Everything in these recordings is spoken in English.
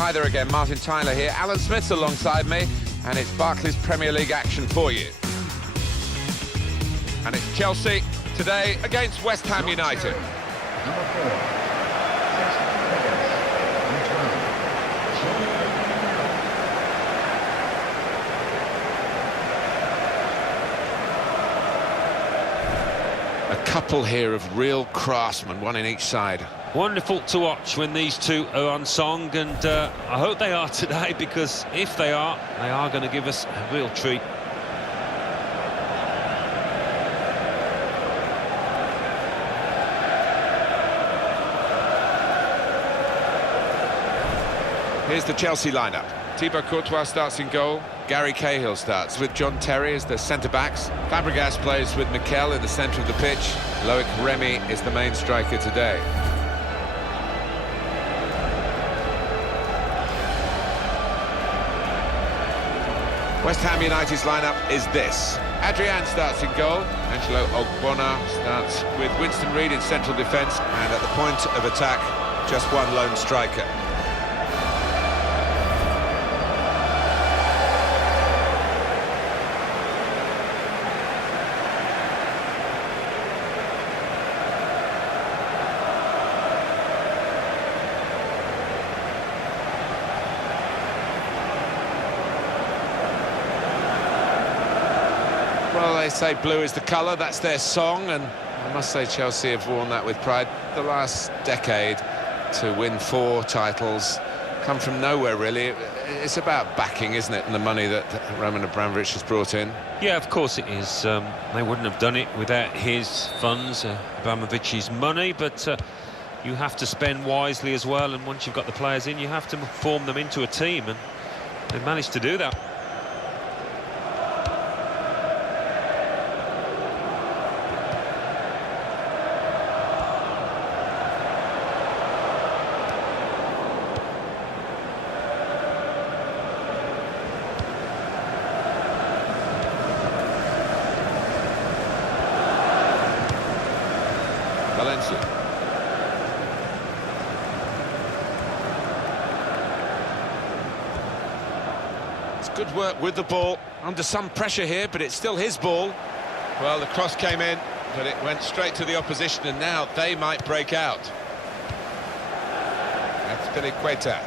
Hi there again, Martin Tyler here. Alan Smith's alongside me, and it's Barclays Premier League action for you. And it's Chelsea today against West Ham United. Number 4. A couple here of real craftsmen, one in each side. Wonderful to watch when these two are unsung, and I hope they are today, because if they are going to give us a real treat. Here's the Chelsea lineup. Thibaut Courtois starts in goal. Gary Cahill starts with John Terry as the centre-backs. Fabregas plays with Mikel in the centre of the pitch. Loic Remy is the main striker today. West Ham United's lineup is this. Adrian starts in goal. Angelo Ogbonna starts with Winston Reid in central defence. And at the point of attack, just one lone striker. Well, they say blue is the colour, that's their song, and I must say Chelsea have worn that with pride. The last decade to win 4 titles come from nowhere, really. It's about backing, isn't it, and the money that Roman Abramovich has brought in. Yeah, of course it is. They wouldn't have done it without his funds, Abramovich's money, but you have to spend wisely as well, and once you've got the players in, you have to form them into a team, and they've managed to do that. Valencia. It's good work with the ball. Under some pressure here, but it's still his ball. Well, the cross came in, but it went straight to the opposition, and now they might break out. That's Piliqueta.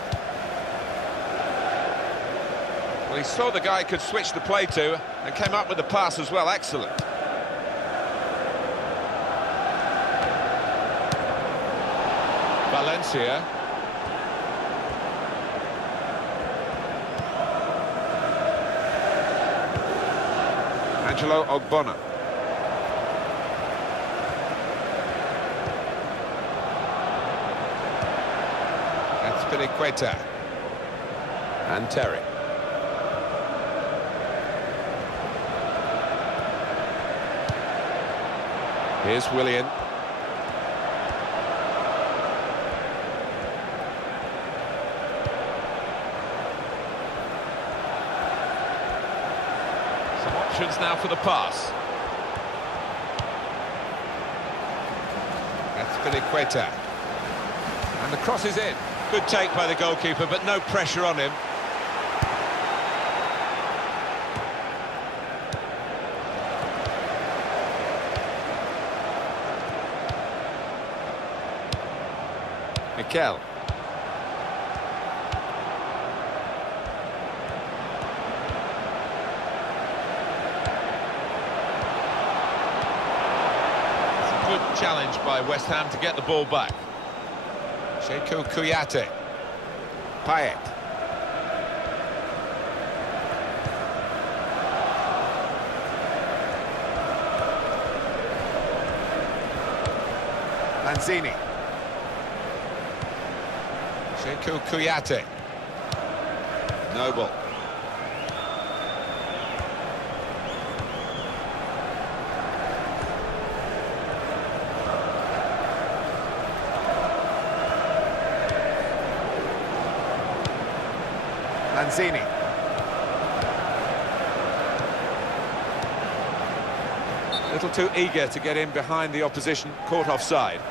Well, he saw the guy could switch the play to, and came up with the pass as well. Excellent. Valencia. Angelo Ogbonna. That's Piliqueta. And Terry. Here's Willian. Some options now for the pass. That's Piliqueta. And the cross is in. Good take by the goalkeeper, but no pressure on him. Mikel. Good challenge by West Ham to get the ball back. Sheku Kouyaté. Payet. Lanzini. Sheku Kouyaté. Noble. Lanzini. A little too eager to get in behind the opposition, caught offside.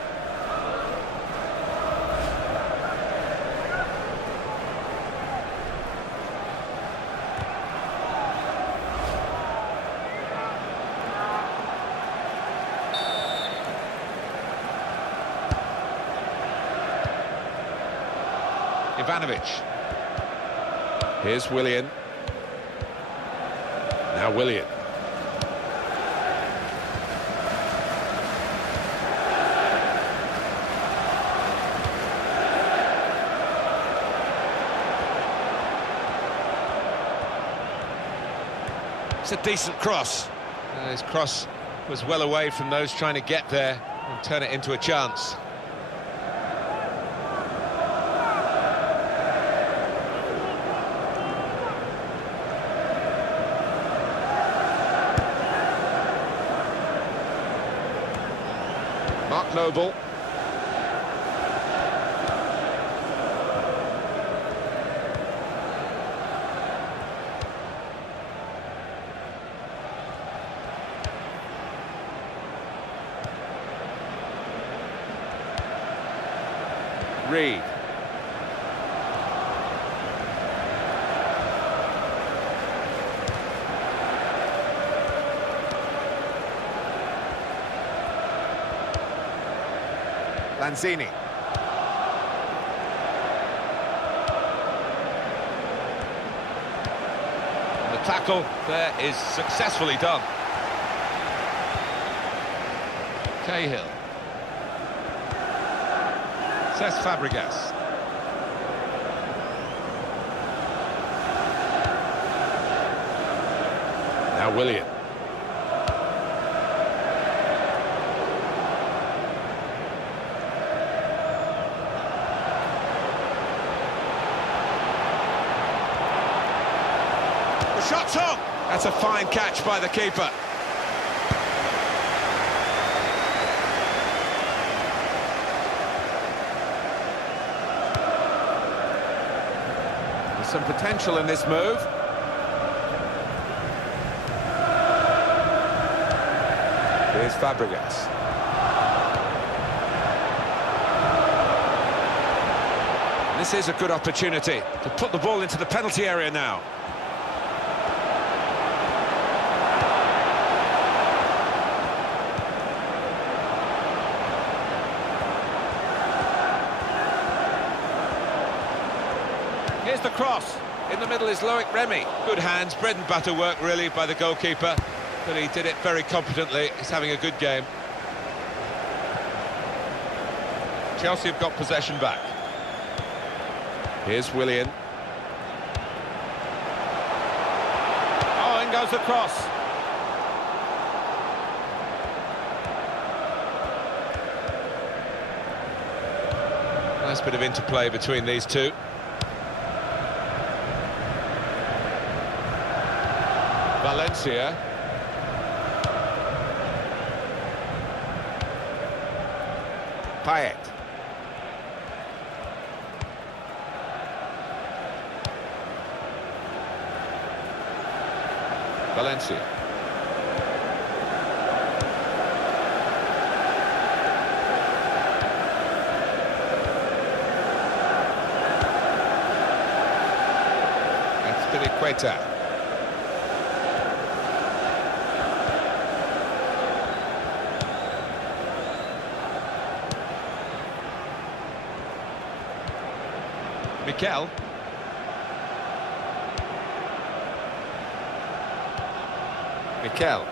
Ivanovic. Here's Willian. Now Willian. It's a decent cross. His cross was well away from those trying to get there and turn it into a chance. Mark Noble. Reed. Lanzini. And the tackle there is successfully done. Cahill. Cesc Fabregas. Now Willian. The shot's on! That's a fine catch by the keeper. Some potential in this move. Here's Fabregas. This is a good opportunity to put the ball into the penalty area now. Here's the cross. In the middle is Loic Remy. Good hands, bread and butter work really by the goalkeeper, but he did it very competently. He's having a good game. Chelsea have got possession back. Here's Willian. Oh, in goes the cross. Nice bit of interplay between these two. Valencia. Payet. Valencia. That's Queta. Mikel. Mikel.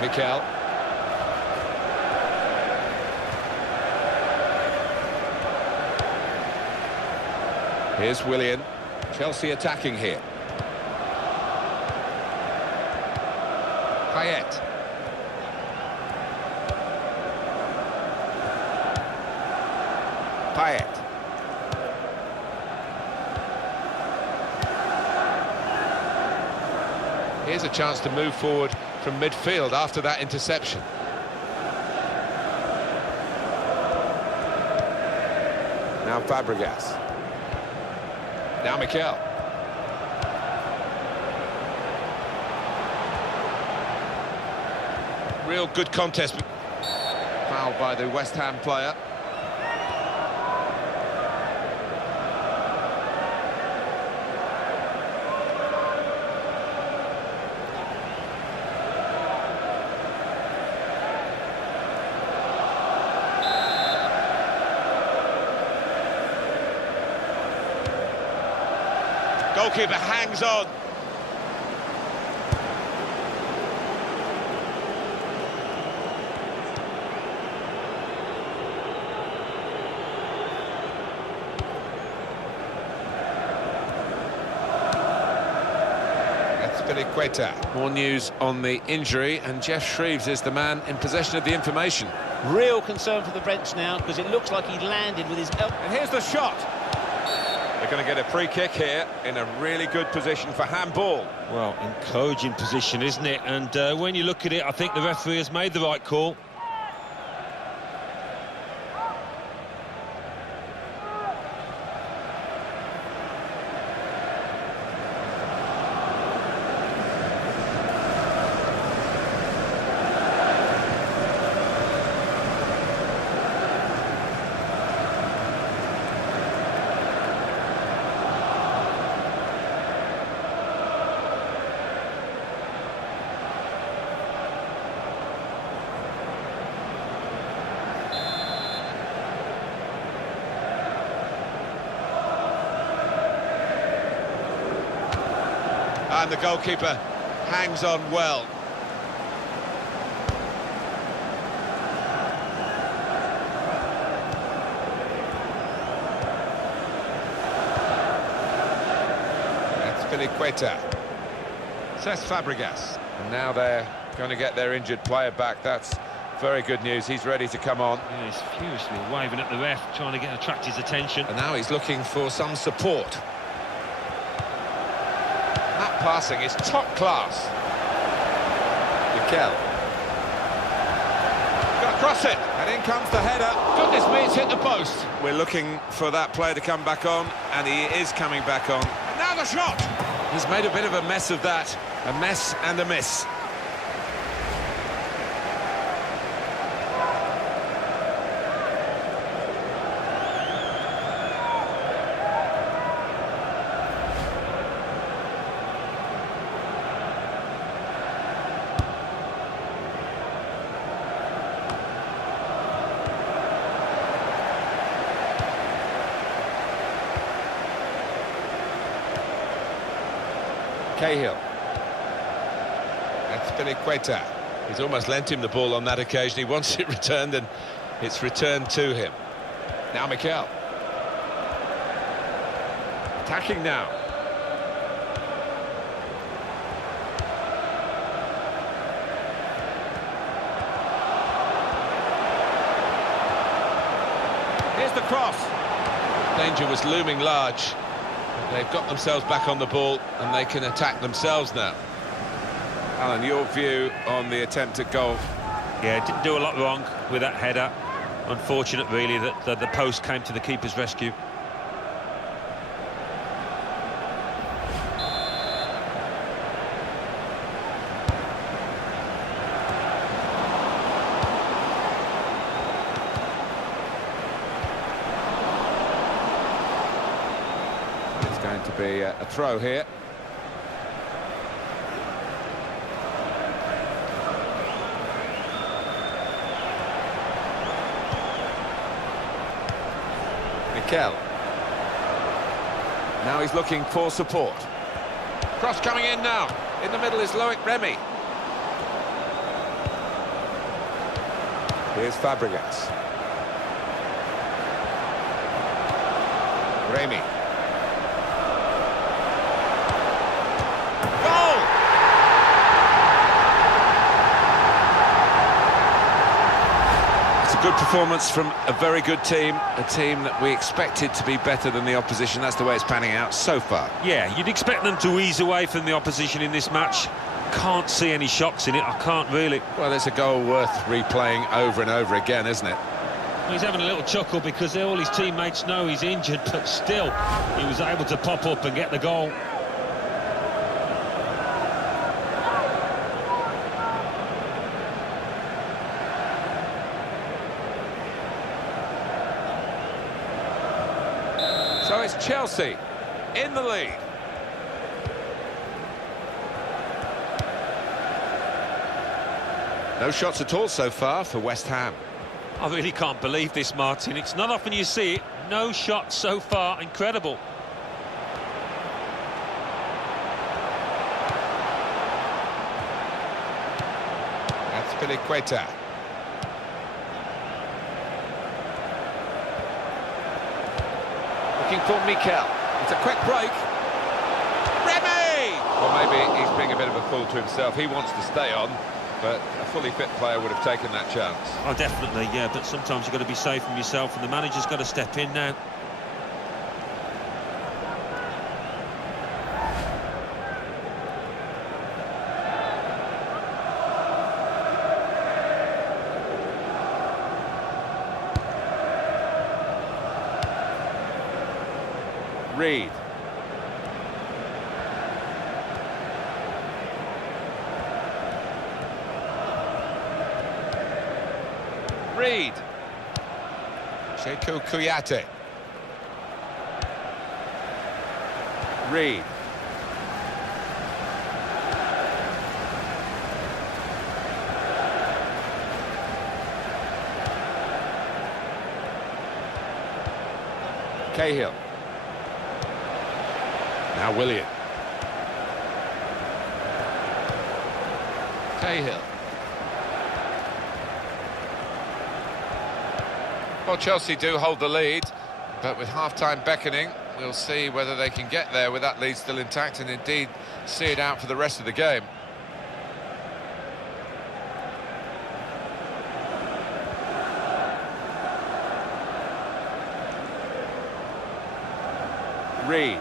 Mikel. Here's Willian. Chelsea attacking here. Payet. Payet. Here's a chance to move forward from midfield after that interception. Now Fabregas. Now Mikel. Real good contest. Foul by the West Ham player. Goalkeeper hangs on. More news on the injury, and Jeff Shreves is the man in possession of the information. Real concern for the Brents now, because it looks like he landed with his elbow. And here's the shot. They're going to get a free kick here in a really good position for handball. Well, encouraging position, isn't it? And when you look at it, I think the referee has made the right call. And the goalkeeper hangs on well. That's Piliqueta. Cesc Fabregas. And now they're going to get their injured player back. That's very good news. He's ready to come on. Yeah, he's furiously waving at the ref, trying to attract his attention. And now he's looking for some support. That passing is top class. Mikel. Got to cross it, and in comes the header. Goodness me, it's hit the post. We're looking for that player to come back on, and he is coming back on. And now the shot! He's made a bit of a mess of that. A mess and a miss. Cahill. That's Piliqueta. He's almost lent him the ball on that occasion. He wants it returned, and it's returned to him. Now Mikel. Attacking now. Here's the cross. Danger was looming large. They've got themselves back on the ball, and they can attack themselves now. Alan, your view on the attempt at goal? Yeah, didn't do a lot wrong with that header. Unfortunate, really, that the post came to the keeper's rescue. Going to be a throw here. Mikel. Now he's looking for support. Cross coming in now. In the middle is Loic Remy. Here's Fabregas. Remy. Good performance from a very good team, a team that we expected to be better than the opposition. That's the way it's panning out so far. Yeah, you'd expect them to ease away from the opposition in this match. Can't see any shocks in it, I can't really. Well, it's a goal worth replaying over and over again, isn't it? He's having a little chuckle because all his teammates know he's injured, but still, he was able to pop up and get the goal. So it's Chelsea in the lead. No shots at all so far for West Ham. I really can't believe this, Martin. It's not often you see it. No shots so far. Incredible. Azpilicueta. Looking for Mikel. It's a quick break. Remy! Well, maybe he's being a bit of a fool to himself. He wants to stay on, but a fully fit player would have taken that chance. Oh, definitely, yeah, but sometimes you've got to be safe from yourself, and the manager's got to step in now. Reed. Reed. Sekou Kouyaté. Reed. Cahill. Now Willian. Cahill. Well, Chelsea do hold the lead, but with half-time beckoning, we'll see whether they can get there with that lead still intact and indeed see it out for the rest of the game. Reed.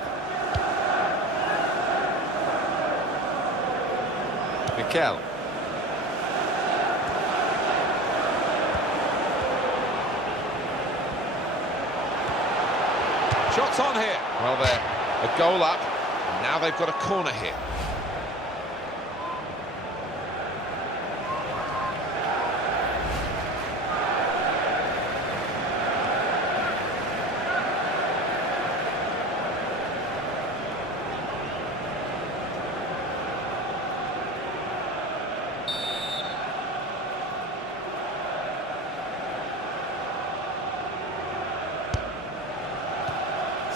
Mikel. Shots on here. Well, they're a goal up, and now they've got a corner here.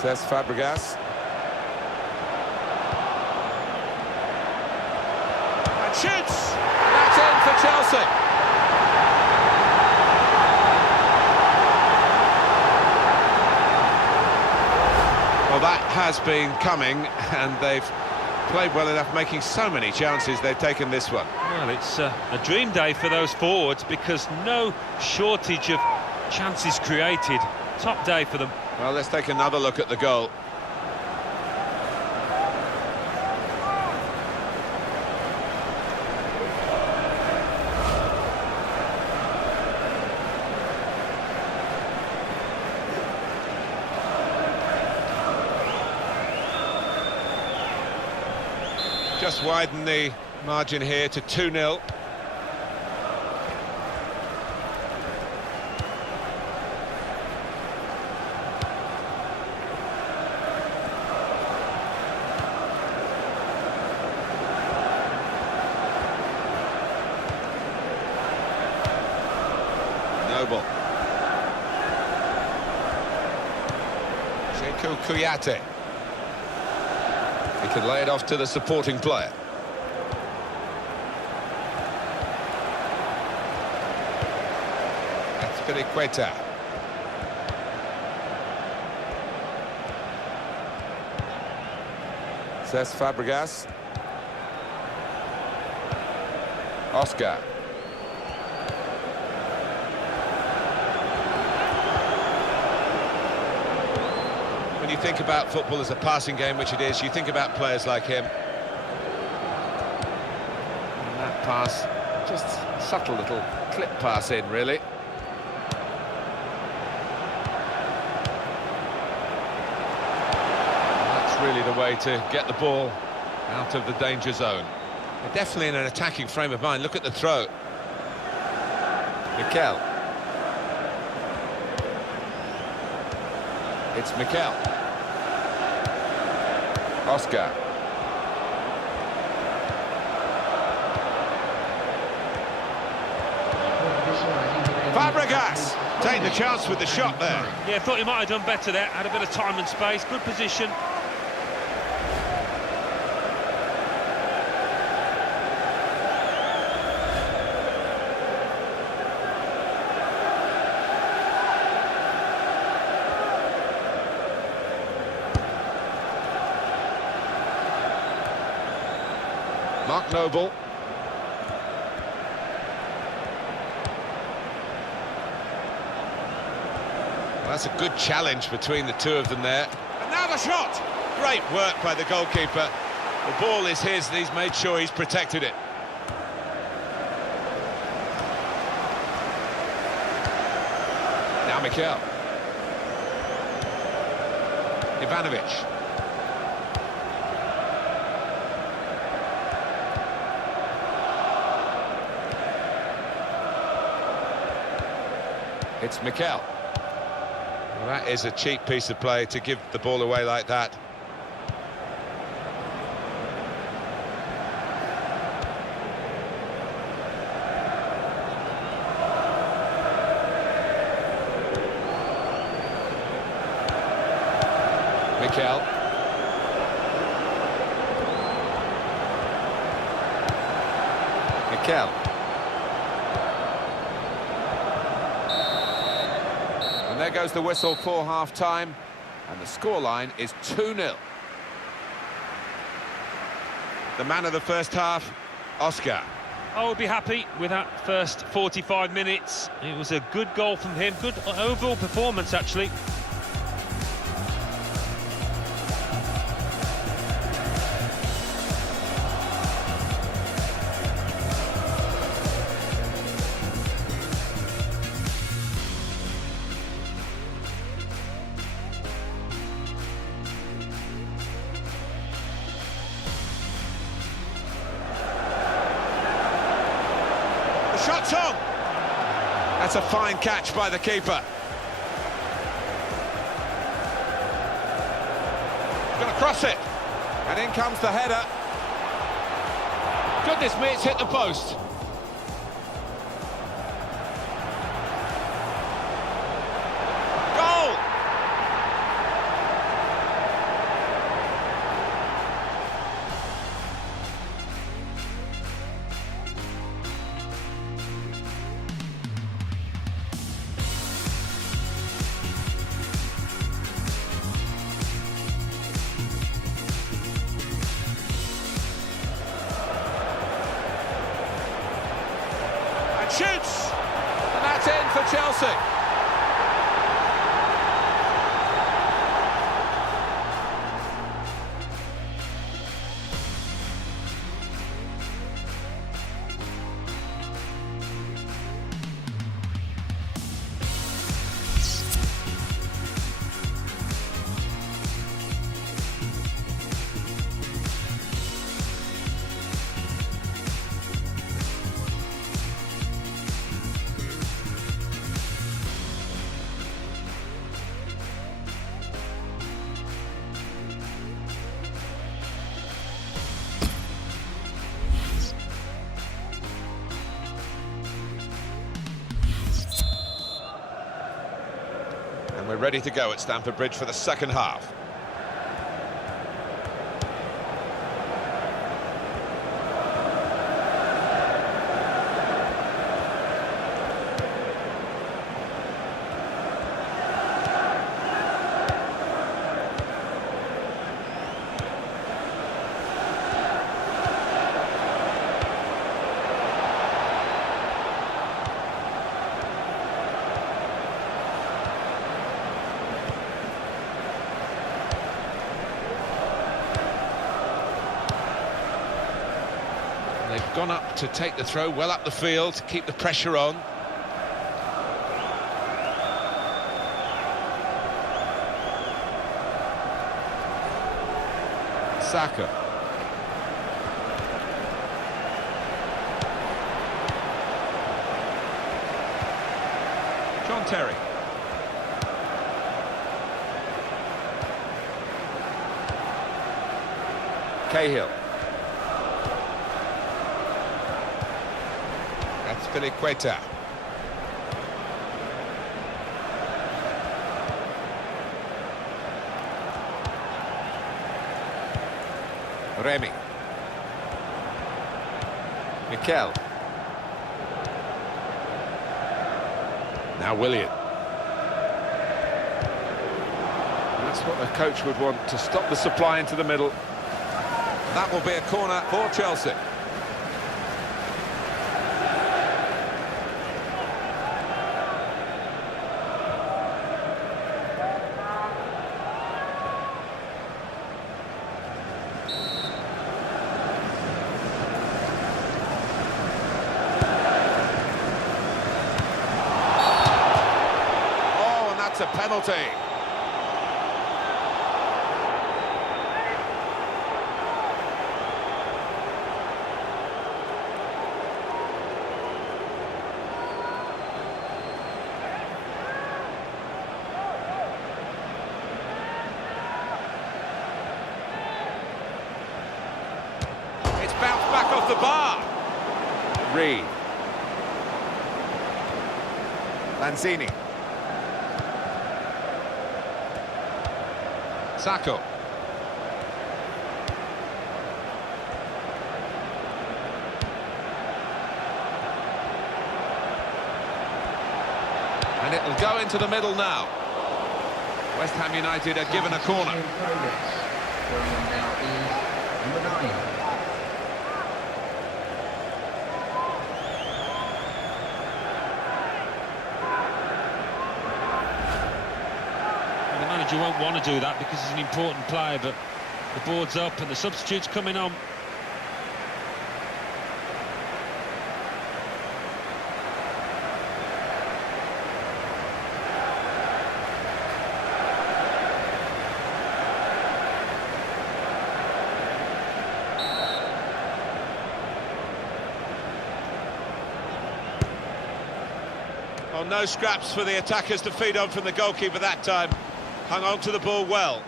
Says Fabregas. And shoots! That's in for Chelsea. Well, that has been coming, and they've played well enough, making so many chances. They've taken this one. Well, it's a dream day for those forwards because no shortage of chances created. Top day for them. Well, let's take another look at the goal. Just widen the margin here to 2-0. Noble. Sekou Kouyaté. He can lay it off to the supporting player. Azpilicueta. Says Fabregas. Oscar. When you think about football as a passing game, which it is, you think about players like him. And that pass, just subtle little clip pass in, really. And that's really the way to get the ball out of the danger zone. They're definitely in an attacking frame of mind. Look at the throw. Mikel. It's Mikel. Oscar. Fabregas taking the chance with the shot there. Yeah, thought he might have done better there. Had a bit of time and space. Good position. Mark Noble. Well, that's a good challenge between the two of them there. And now the shot! Great work by the goalkeeper. The ball is his and he's made sure he's protected it. Now Mikel. Ivanovic. It's Mikel. Well, that is a cheap piece of play to give the ball away like that. Mikel. Mikel. And there goes the whistle for half-time, and the scoreline is 2-0. The man of the first half, Oscar. I would be happy with that first 45 minutes. It was a good goal from him, good overall performance actually. Shot's on! That's a fine catch by the keeper. Gonna cross it. And in comes the header. Goodness me, it's hit the post. Goal! Shoots! And that's in for Chelsea. And we're ready to go at Stamford Bridge for the second half. They've gone up to take the throw, well up the field, to keep the pressure on. Saka. John Terry. Cahill. That's Filiqueta. Remy. Mikel. Now Willian. That's what the coach would want, to stop the supply into the middle. That will be a corner for Chelsea. a penalty. It's bounced back off the bar. Reed. Lanzini. Sacco. And it'll go into the middle now. West Ham United are given a corner. Now is number 9. The manager won't want to do that because he's an important player, but the board's up and the substitute's coming on. Well, no scraps for the attackers to feed on from the goalkeeper that time. Hung on to the ball well.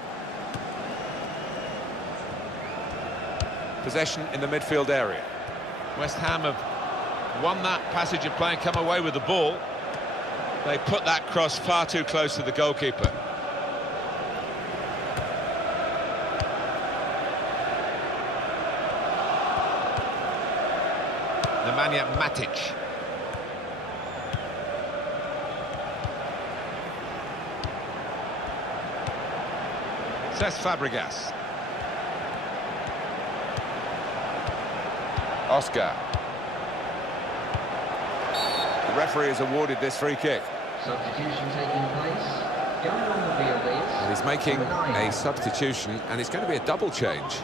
Possession in the midfield area. West Ham have won that passage of play and come away with the ball. They put that cross far too close to the goalkeeper. Nemanja Matic. Cesc Fabregas. Oscar. The referee has awarded this free kick. Substitution taking place. Going on the field is... And he's making number 9. a substitution, and it's going to be a double change.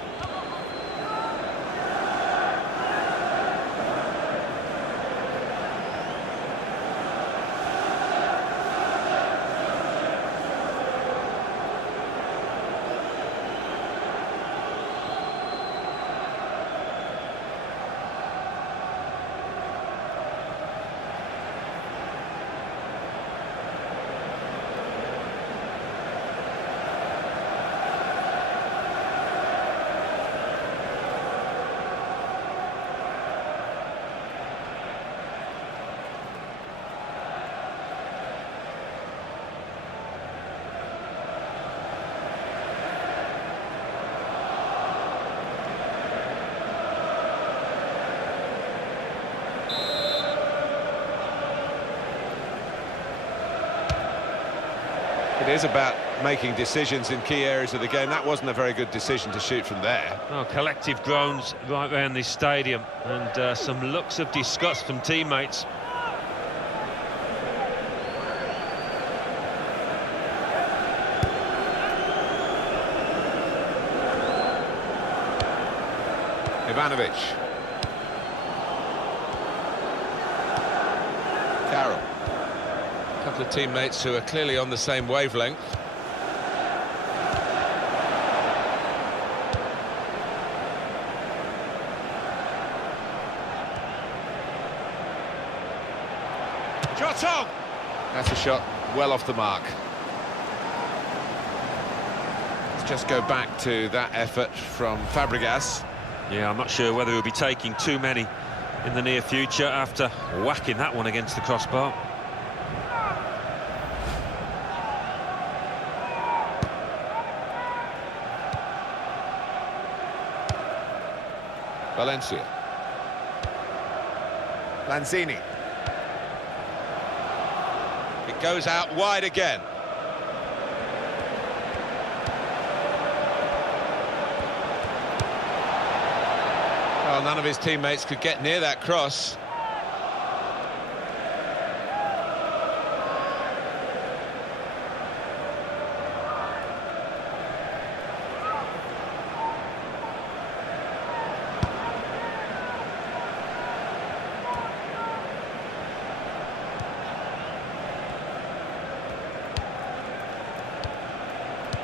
It is about making decisions in key areas of the game. That wasn't a very good decision to shoot from there. Oh, collective groans right around this stadium, and some looks of disgust from teammates. Ivanovic. Carroll. A couple of teammates who are clearly on the same wavelength. Shot on! That's a shot well off the mark. Let's just go back to that effort from Fabregas. Yeah, I'm not sure whether he'll be taking too many in the near future after whacking that one against the crossbar. Valencia. Lanzini. It goes out wide again. Well, none of his teammates could get near that cross.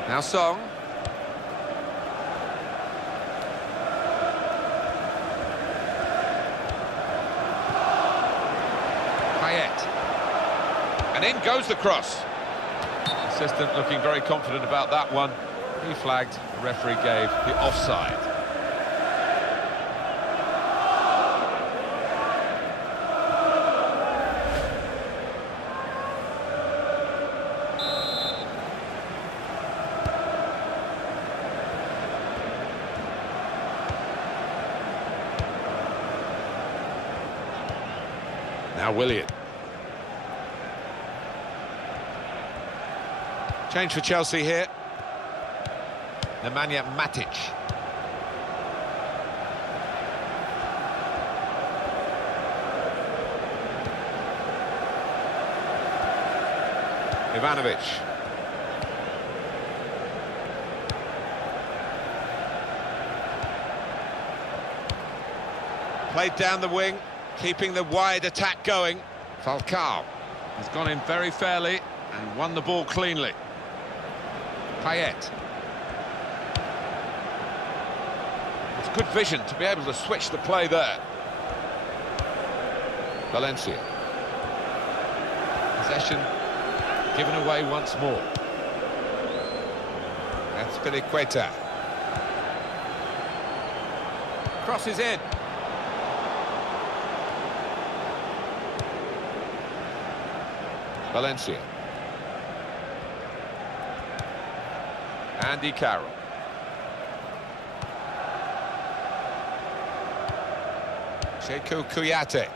Now Song. Payet. And in goes the cross. Assistant looking very confident about that one. He flagged, the referee gave the offside. Now Willian. Change for Chelsea here. Nemanja Matic. Ivanovic. Played down the wing, keeping the wide attack going. Falcao. He's gone in very fairly and won the ball cleanly. Payet. It's good vision to be able to switch the play there. Valencia. Possession given away once more. That's Piliqueta. Crosses in. Valencia. Andy Carroll. Sekou Kouyaté.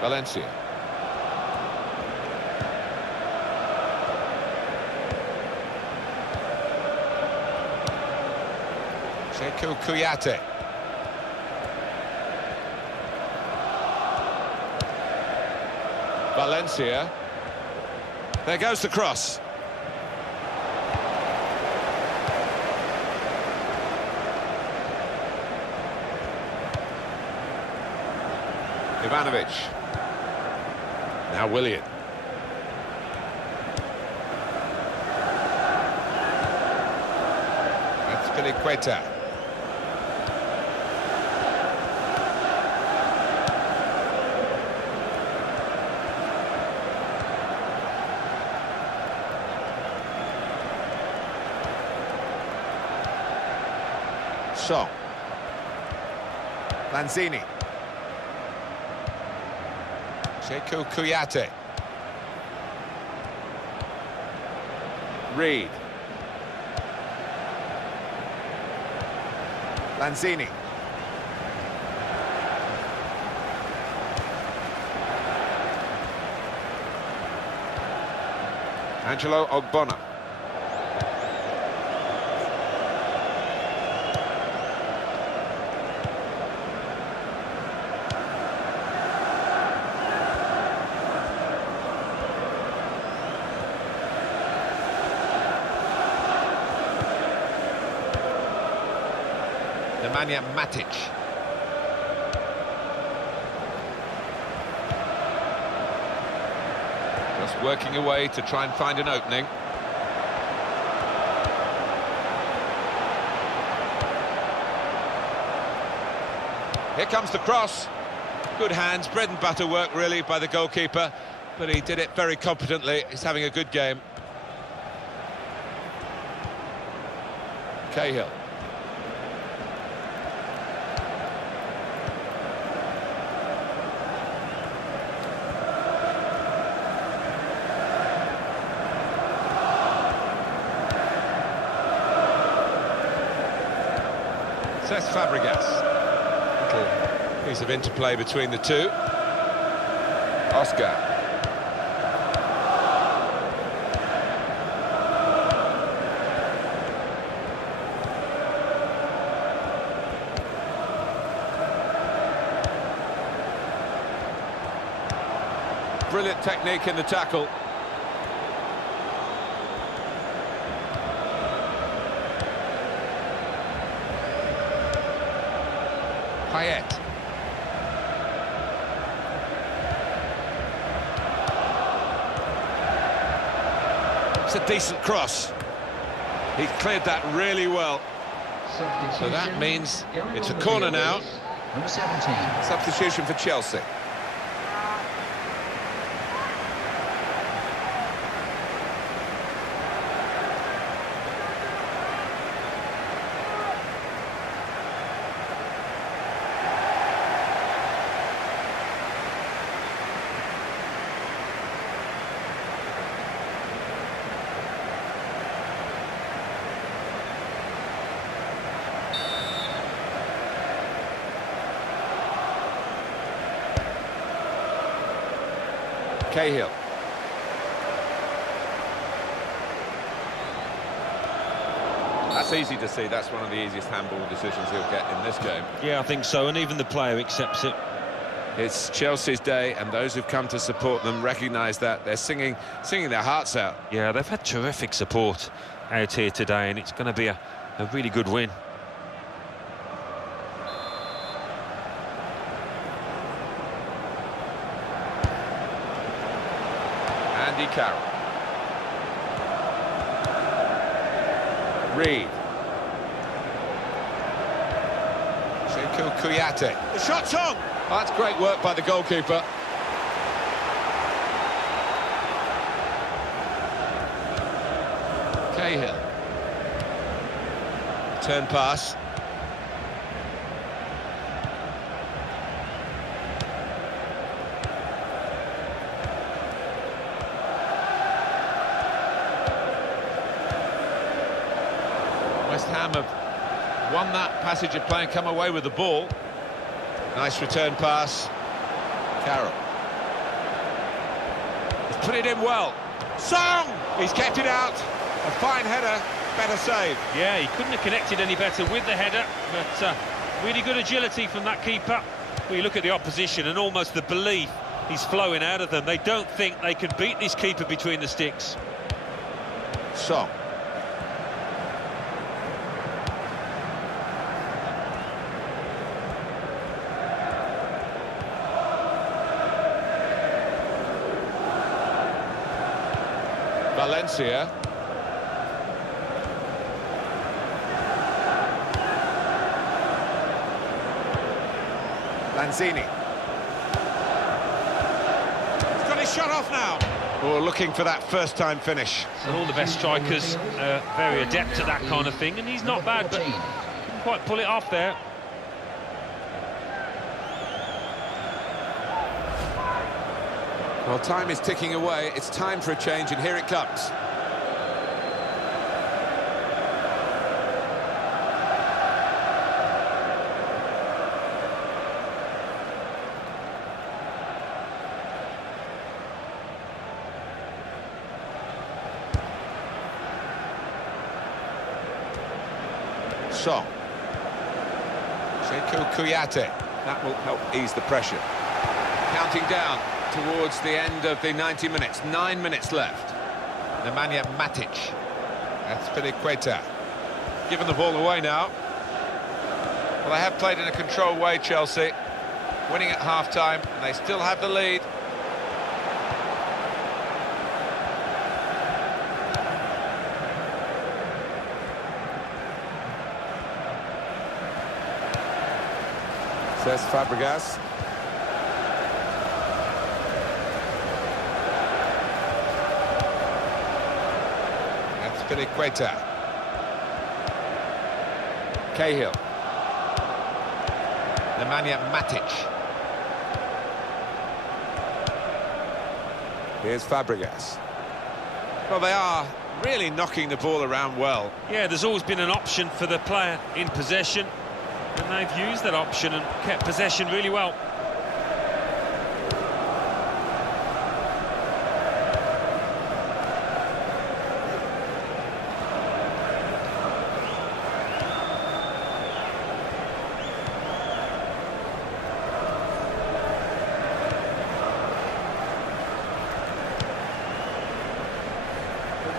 Valencia. Sekou Kouyaté. Valencia. There goes the cross. Ivanovic. Now Willian. That's Piliqueta. Song. Lanzini. Sekou Kouyaté. Reed. Lanzini. Angelo Ogbonna. Nemanja Matic. Just working away to try and find an opening. Here comes the cross. Good hands, bread and butter work really by the goalkeeper, but he did it very competently. He's having a good game. Cahill. Cesc Fabregas. Little piece of interplay between the two. Oscar. Brilliant technique in the tackle. Payet. That's a decent cross. He's cleared that really well. So that means it's a corner now. Number 17. Substitution for Chelsea. Cahill. That's easy to see. That's one of the easiest handball decisions he'll get in this game. Yeah, I think so, and even the player accepts it. It's Chelsea's day, and those who've come to support them recognise that. They're singing their hearts out. Yeah, they've had terrific support out here today, and it's going to be a really good win. Andy Carroll. Reed. Sekou Kouyaté. The shot's on! That's great work by the goalkeeper. Cahill. Turn pass. West Ham have won that passage of play and come away with the ball. Nice return pass. Carroll. He's put it in well. Song! He's kept it out. A fine header, better save. Yeah, he couldn't have connected any better with the header, but really good agility from that keeper. Well, you look at the opposition and almost the belief is flowing out of them. They don't think they can beat this keeper between the sticks. Song. Valencia. Lanzini. He's got his shot off now. Oh, looking for that first-time finish. And all the best strikers are very adept at that kind of thing, and he's not bad, but couldn't quite pull it off there. Well, time is ticking away. It's time for a change, and here it comes. Song. Sekou Kouyaté. That will help ease the pressure. Counting down towards the end of the 90 minutes. 9 minutes left. Nemanja Matic. Azpilicueta. Giving the ball away now. Well, they have played in a controlled way, Chelsea. Winning at half-time, and they still have the lead. Says Fabregas. Azpilicueta. Cahill. Nemanja Matic. Here's Fabregas. Well, they are really knocking the ball around well. Yeah, there's always been an option for the player in possession, and they've used that option and kept possession really well.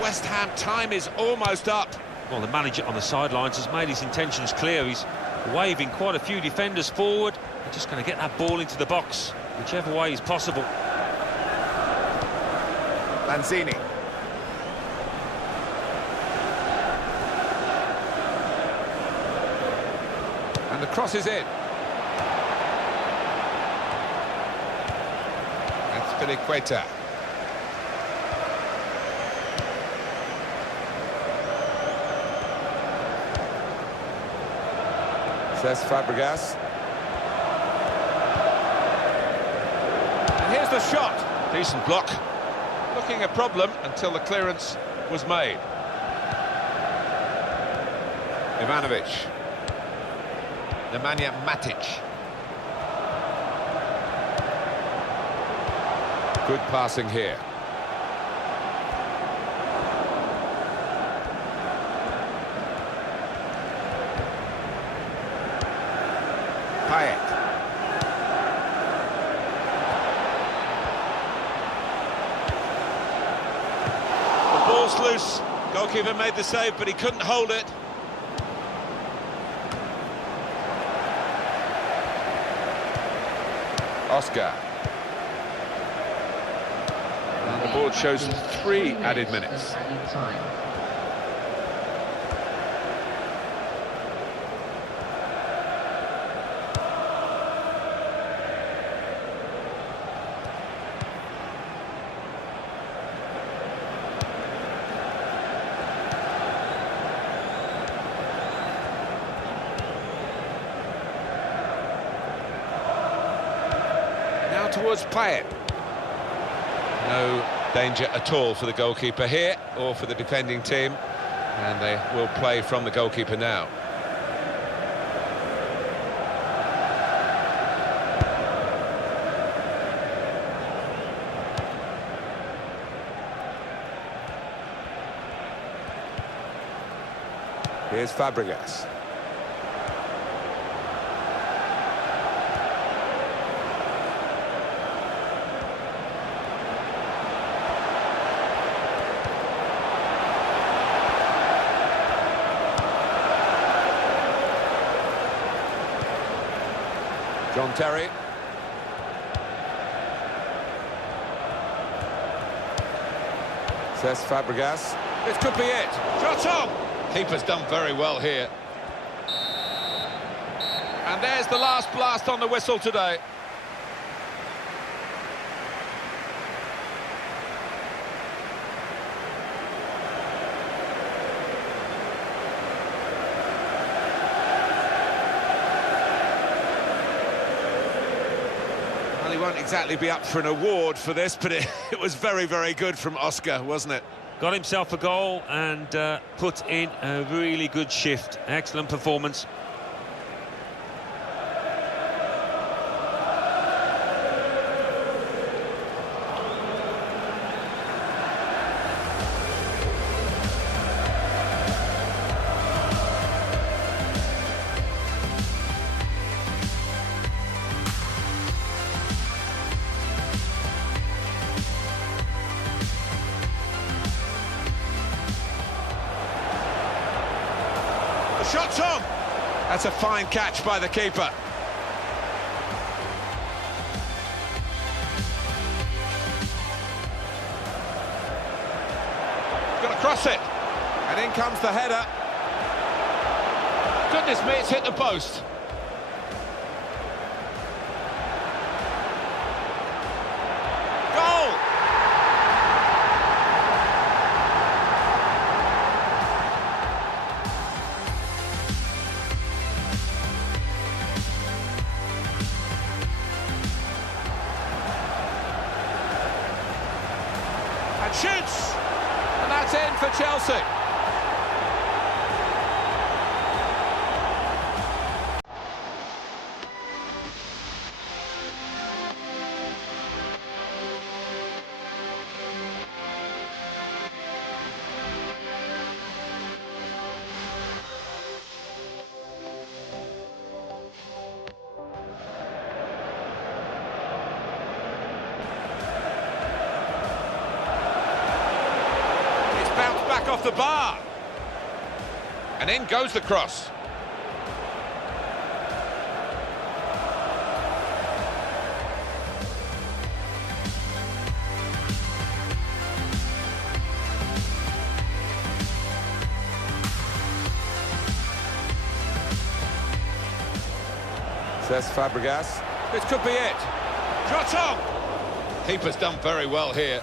West Ham time is almost up. Well, the manager on the sidelines has made his intentions clear. He's waving quite a few defenders forward. They're just going to get that ball into the box, whichever way is possible. Lanzini. And the cross is in. That's Filiqueta. Says Fabregas. And here's the shot. Decent block. Looking a problem until the clearance was made. Ivanovic. Nemanja Matic. Good passing here. Payet. The ball's loose. Goalkeeper made the save, but he couldn't hold it. Oscar. And the board shows 3 added minutes. Added time. Now towards Payet. No danger at all for the goalkeeper here, or for the defending team. And they will play from the goalkeeper now. Here's Fabregas. John Terry. Says Fabregas. This could be it. Shot on! Keeper's done very well here. And there's the last blast on the whistle today. Well, he won't exactly be up for an award for this, but it was very, very good from Oscar, wasn't it? Got himself a goal and put in a really good shift. Excellent performance. Shot's on! That's a fine catch by the keeper. Gonna cross it. And in comes the header. Goodness me, it's hit the post. Goal! And shoots! And that's in for Chelsea. Bounced back off the bar. And in goes the cross. says Fabregas. This could be it. Shot on! Keeper's done very well here.